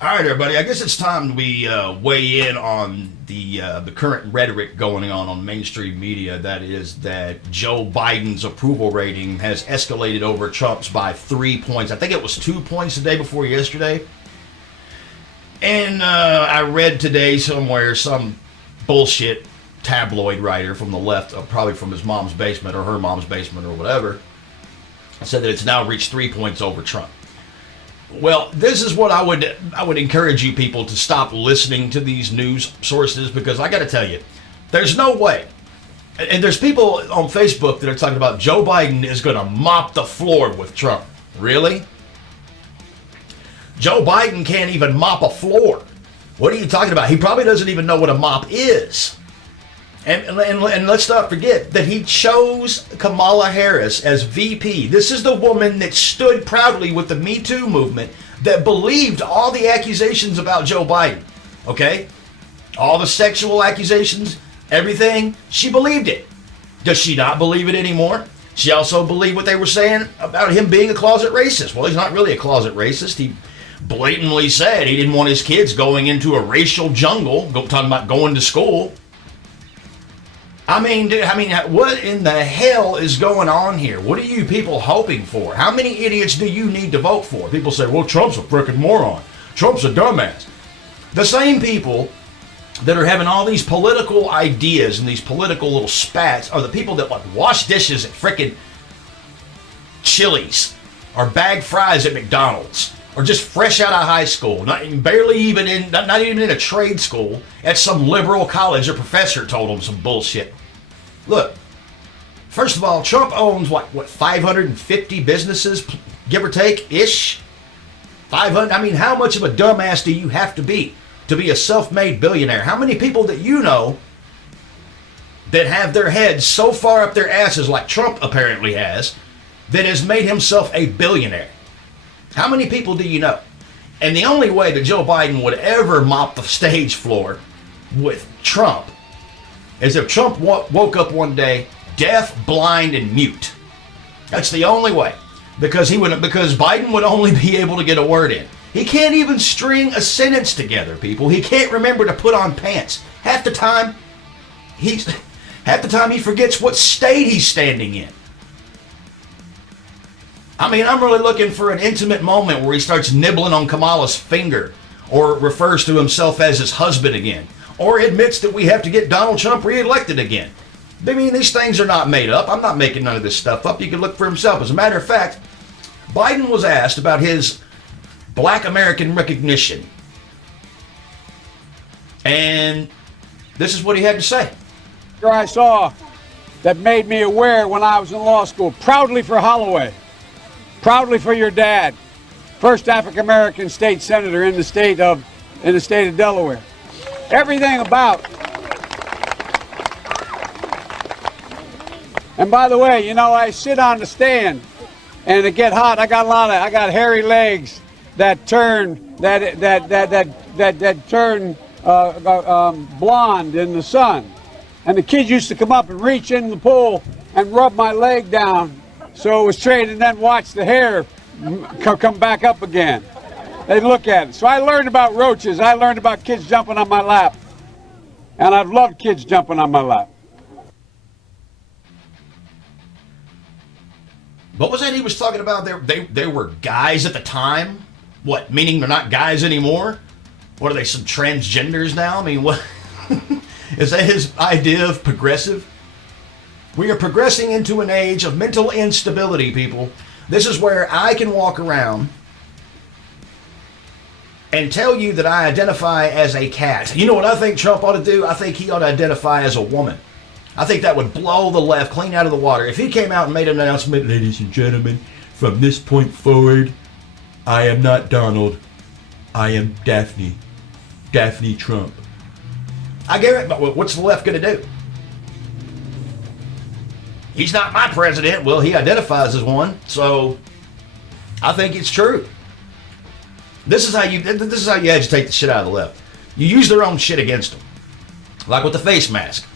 All right, everybody. I guess it's time we weigh in on the current rhetoric going on mainstream media. That is that Joe Biden's approval rating has escalated over Trump's by 3 points. I think it was 2 points the day before yesterday. And I read today somewhere some bullshit tabloid writer from the left, probably from his mom's basement or her mom's basement or whatever, said that it's now reached 3 points over Trump. Well, this is what I would encourage you people to stop listening to these news sources, because I got to tell you, there's no way. And there's people on Facebook that are talking about Joe Biden is going to mop the floor with Trump. Really? Joe Biden can't even mop a floor. What are you talking about? He probably doesn't even know what a mop is. And let's not forget that he chose Kamala Harris as VP. This is the woman that stood proudly with the Me Too movement, that believed all the accusations about Joe Biden. Okay? All the sexual accusations, everything, she believed it. Does she not believe it anymore? She also believed what they were saying about him being a closet racist. Well, he's not really a closet racist. He blatantly said he didn't want his kids going into a racial jungle, talking about going to school. I mean, dude, what in the hell is going on here? What are you people hoping for? How many idiots do you need to vote for? People say, well, Trump's a frickin' moron. Trump's a dumbass. The same people that are having all these political ideas and these political little spats are the people that like wash dishes at frickin' Chili's or bag fries at McDonald's, or just fresh out of high school, not even in a trade school, at some liberal college. A professor told them some bullshit. Look, first of all, Trump owns what 550 businesses, give or take, ish? 500, I mean, how much of a dumbass do you have to be a self-made billionaire? How many people that you know that have their heads so far up their asses, like Trump apparently has, that has made himself a billionaire? How many people do you know? And the only way that Joe Biden would ever mop the stage floor with Trump is if Trump woke up one day deaf, blind, and mute. That's the only way. Because Biden would only be able to get a word in. He can't even string a sentence together, people. He can't remember to put on pants. Half the time he forgets what state he's standing in. I mean, I'm really looking for an intimate moment where he starts nibbling on Kamala's finger, or refers to himself as his husband again, or admits that we have to get Donald Trump reelected again. I mean, these things are not made up. I'm not making none of this stuff up. You can look for himself. As a matter of fact, Biden was asked about his Black American recognition, and this is what he had to say. I saw that made me aware when I was in law school, proudly for Holloway. Proudly for your dad, first African-American state senator in the state of Delaware. Everything about. And by the way, you know, I sit on the stand and it get hot. I got hairy legs that turn blonde in the sun. And the kids used to come up and reach in the pool and rub my leg down so it was straight, and then watch the hair come back up again. They'd look at it. So I learned about roaches. I learned about kids jumping on my lap. And I've loved kids jumping on my lap. What was that he was talking about? They were guys at the time? What, meaning they're not guys anymore? What are they, some transgenders now? I mean, what? Is that his idea of progressive? We are progressing into an age of mental instability, people. This is where I can walk around and tell you that I identify as a cat. You know what I think Trump ought to do? I think he ought to identify as a woman. I think that would blow the left clean out of the water. If he came out and made an announcement, ladies and gentlemen, from this point forward, I am not Donald. I am Daphne. Daphne Trump. I guarantee, but what's the left going to do? He's not my president. Well, he identifies as one, so I think it's true. This is how you agitate the shit out of the left. You use their own shit against them, like with the face mask.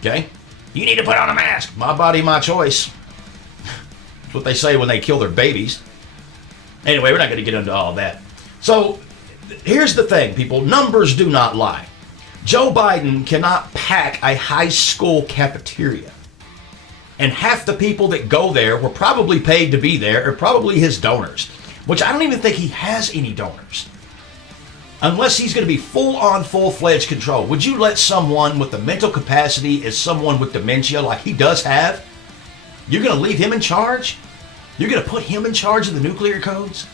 Okay, you need to put on a mask. My body, my choice. That's what they say when they kill their babies. Anyway, we're not going to get into all that. So here's the thing, people. Numbers do not lie. Joe Biden cannot pack a high school cafeteria. And half the people that go there were probably paid to be there are probably his donors, which I don't even think he has any donors. Unless he's going to be full-on, full-fledged control. Would you let someone with the mental capacity as someone with dementia like he does have, you're going to leave him in charge? You're going to put him in charge of the nuclear codes?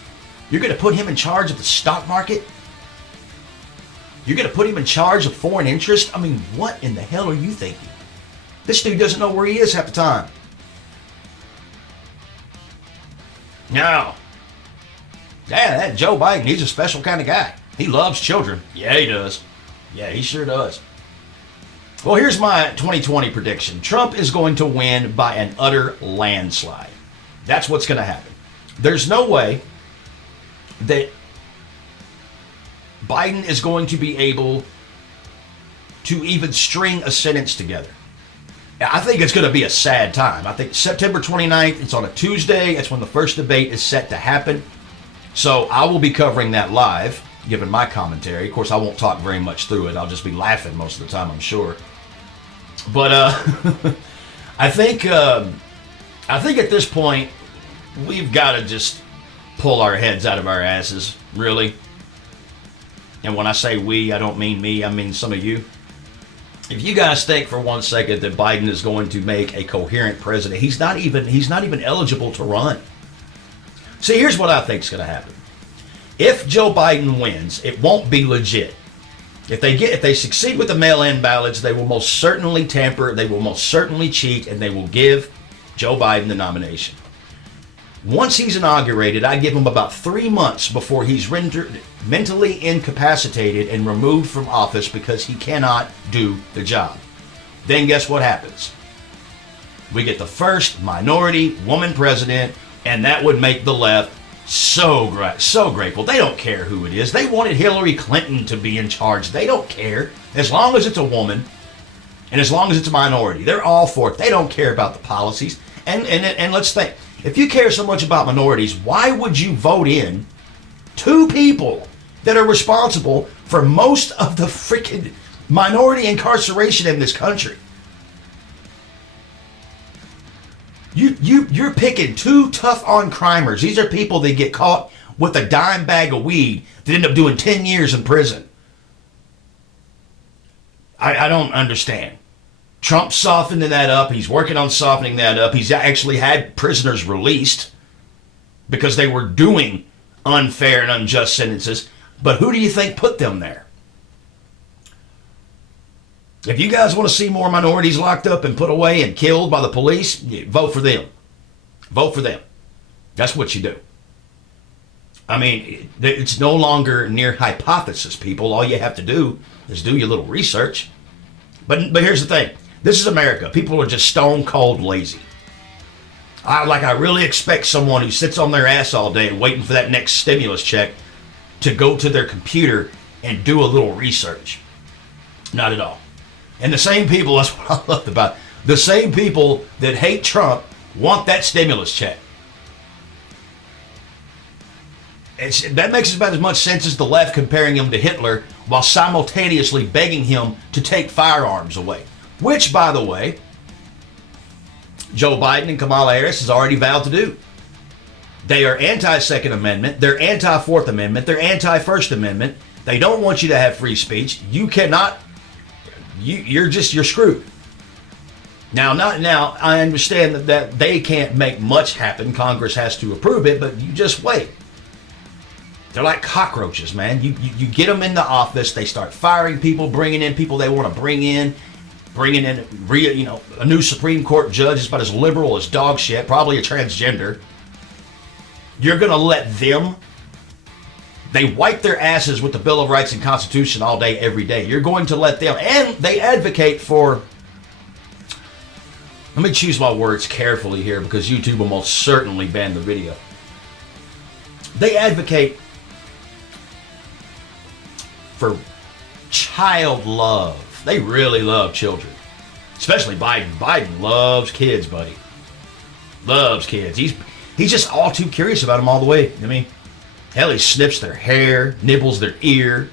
You're going to put him in charge of the stock market? You're going to put him in charge of foreign interest? I mean, what in the hell are you thinking? This dude doesn't know where he is half the time. No. Yeah, that Joe Biden, he's a special kind of guy. He loves children. Yeah, he does. Yeah, he sure does. Well, here's my 2020 prediction. Trump is going to win by an utter landslide. That's what's going to happen. There's no way that Biden is going to be able to even string a sentence together. I think it's going to be a sad time. I think September 29th, it's on a Tuesday. It's when the first debate is set to happen. So I will be covering that live, giving my commentary. Of course, I won't talk very much through it. I'll just be laughing most of the time, I'm sure. But I think at this point, we've got to just pull our heads out of our asses, really. And when I say we, I don't mean me, I mean some of you. If you guys think for 1 second that Biden is going to make a coherent president, he's not even eligible to run. See, here's what I think is going to happen. If Joe Biden wins, it won't be legit. If they succeed with the mail-in ballots, they will most certainly tamper, they will most certainly cheat, and they will give Joe Biden the nomination. Once he's inaugurated, I give him about 3 months before he's rendered mentally incapacitated and removed from office because he cannot do the job. Then guess what happens? We get the first minority woman president, and that would make the left so grateful. They don't care who it is. They wanted Hillary Clinton to be in charge. They don't care. As long as it's a woman and as long as it's a minority, they're all for it. They don't care about the policies. And let's think. If you care so much about minorities, why would you vote in 2 people that are responsible for most of the freaking minority incarceration in this country? You're picking 2 tough-on crimers. These are people that get caught with a dime bag of weed that end up doing 10 years in prison. I don't understand. Trump's softening that up. He's working on softening that up. He's actually had prisoners released because they were doing unfair and unjust sentences. But who do you think put them there? If you guys want to see more minorities locked up and put away and killed by the police, vote for them. Vote for them. That's what you do. I mean, it's no longer near hypothesis, people. All you have to do is do your little research. But here's the thing. This is America. People are just stone cold lazy. I really expect someone who sits on their ass all day waiting for that next stimulus check to go to their computer and do a little research. Not at all. And the same people, that's what I loved about it, the same people that hate Trump want that stimulus check. That makes about as much sense as the left comparing him to Hitler while simultaneously begging him to take firearms away. Which, by the way, Joe Biden and Kamala Harris has already vowed to do. They are anti-Second Amendment. They're anti-Fourth Amendment. They're anti-First Amendment. They don't want you to have free speech. You cannot. You're screwed. Now, I understand that they can't make much happen. Congress has to approve it, but you just wait. They're like cockroaches, man. You get them in the office, they start firing people, bringing in people they want to bring in a new Supreme Court judge is about as liberal as dog shit, probably a transgender. You're going to let them. They wipe their asses with the Bill of Rights and Constitution all day, every day. You're going to let them, and they advocate for, let me choose my words carefully here because YouTube will most certainly ban the video. They advocate for child love. They really love children, especially Biden. Biden loves kids, buddy. Loves kids. He's just all too curious about them all the way. I mean, Hell, he snips their hair, nibbles their ear,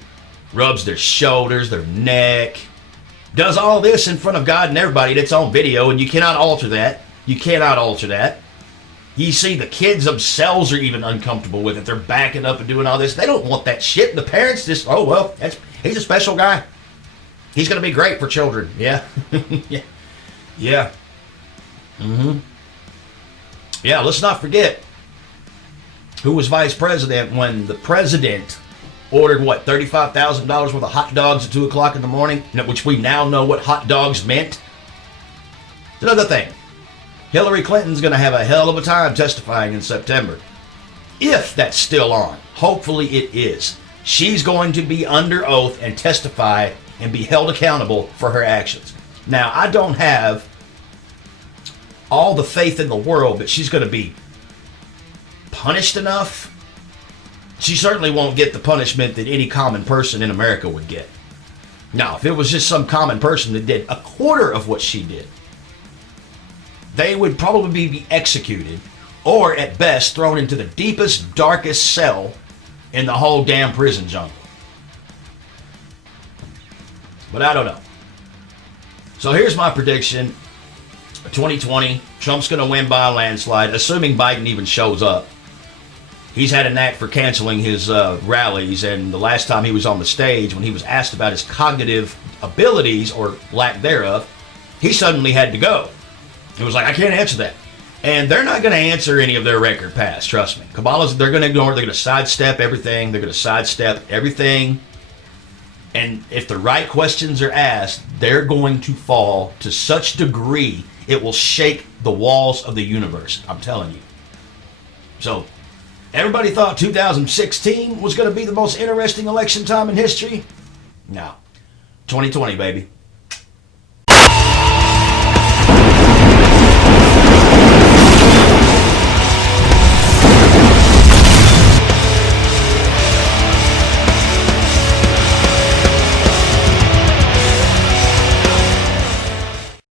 rubs their shoulders, their neck. Does all this in front of God and everybody. That's on video, and you cannot alter that. You cannot alter that. You see, the kids themselves are even uncomfortable with it. They're backing up and doing all this. They don't want that shit. And the parents just, oh, well, he's a special guy. He's going to be great for children. Yeah. Yeah. Yeah. Mm-hmm. Yeah, let's not forget who was vice president when the president ordered, what, $35,000 worth of hot dogs at 2 o'clock in the morning, which we now know what hot dogs meant. Another thing. Hillary Clinton's going to have a hell of a time testifying in September. If that's still on. Hopefully it is. She's going to be under oath and testify and be held accountable for her actions. Now, I don't have all the faith in the world that she's going to be punished enough. She certainly won't get the punishment that any common person in America would get. Now, if it was just some common person that did a quarter of what she did, they would probably be executed, or at best thrown into the deepest, darkest cell in the whole damn prison jungle. But I don't know. So here's my prediction. 2020, Trump's going to win by a landslide, assuming Biden even shows up. He's had a knack for canceling his rallies, and the last time he was on the stage, when he was asked about his cognitive abilities, or lack thereof, he suddenly had to go. It was like, I can't answer that. And they're not going to answer any of their record past, trust me. Kabbalah's, they're going to ignore, they're going to sidestep everything. They're going to sidestep everything. And if the right questions are asked, they're going to fall to such degree it will shake the walls of the universe. I'm telling you. So, everybody thought 2016 was going to be the most interesting election time in history? No. 2020, baby.